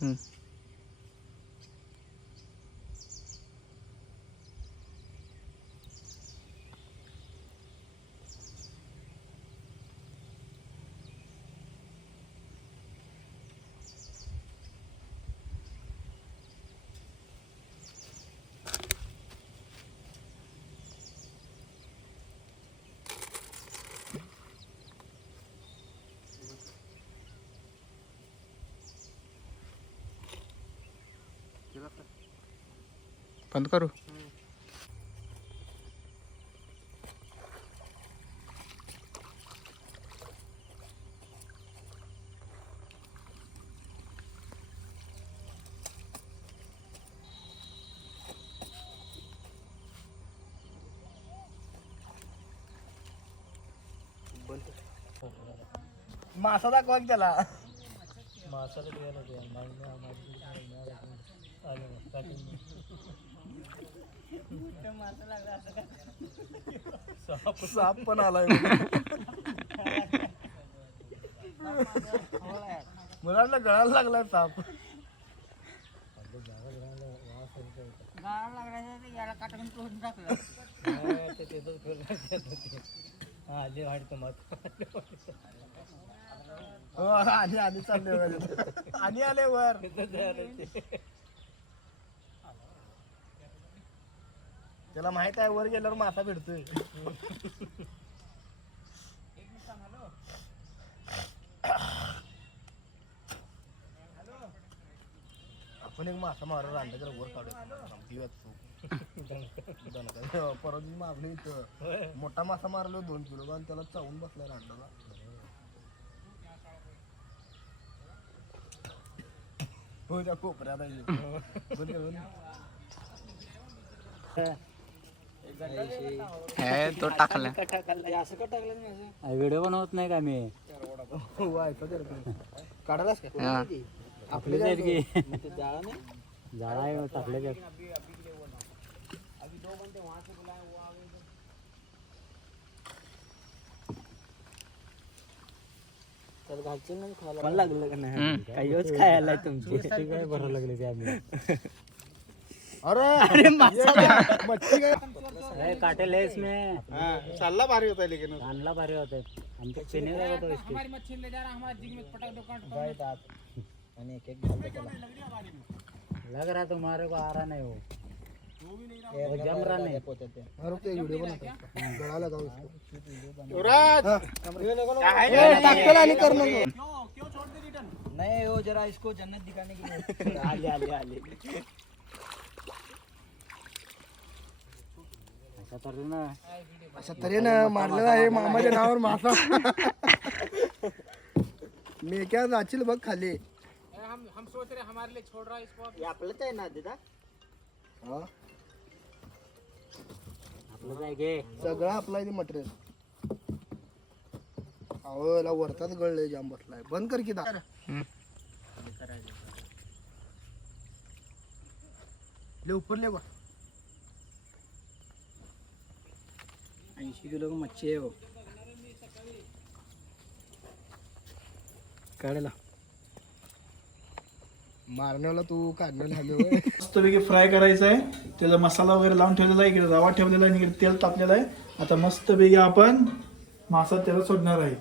Hmm. बंद करू मासा दाखवा की त्याला मासाला द्यायला द्या नाही नाही आम्हाला आलं मग starting साप पण आलाय. मुलांना गळायला लागलाय साप आले मग. हो आणि चालले आणि आले वर तिथंच आले ते. त्याला माहीत आहे वर गेल्यावर मासा भेटतोय आपण एक मासा मारा रांधा त्याला वर काढू परत मी मागणी इथं. मोठा मासा मारलो दोन किलो आणि त्याला चावून बसला रांडाला हो त्या कोपऱ्यात आहे. हे तो टाकला व्हिडिओ बनवत नाही का मी? आहे का हा. आपले आहेत की. जाळा आहे टाकले ते. लागलं का नाही? हम्म. काहीच खायला तुमची. काय भरावं लागले ते आम्ही? अरे अरे मच्छी काय? काटे लेस में चालला भारी होता लेकिन आणला भारी होते आमच्या चेने होतो आणि एक एक घालतो त्याला. लग रहा तुम्हारे को आ रहा नहीं हो। वो जम रहा नहीं। अरे ते व्हिडिओ बनवतो गळाला जाऊ आणि कर नहीं वो जरा इसको जन्नत दिखाने के लिए। आले आले आले ऐसा कर ना अशा तऱ्हेनं मारलेला आहे मामाच्या नावावर मासा. मी क्या जाशील बघ खाली. आपलंच आहे ना दादा? आपलं जाय घे सगळं आपला आहे मटेरियल अहो याला वरताच गळले जाम बसलाय. बंद कर की दा. ले ले बा ऐंशी किलो मच्छी आहे हो. काढला मारण्याला तू काढण्याला मस्तपैकी फ्राय करायचं आहे त्याचा मसाला वगैरे लावून ठेवलेला आहे. इकडे रवा ठेवलेला आहे आणि इकडे तेल तापलेलं आहे. आता मस्तपैकी आपण मासा त्याला सोडणार आहे.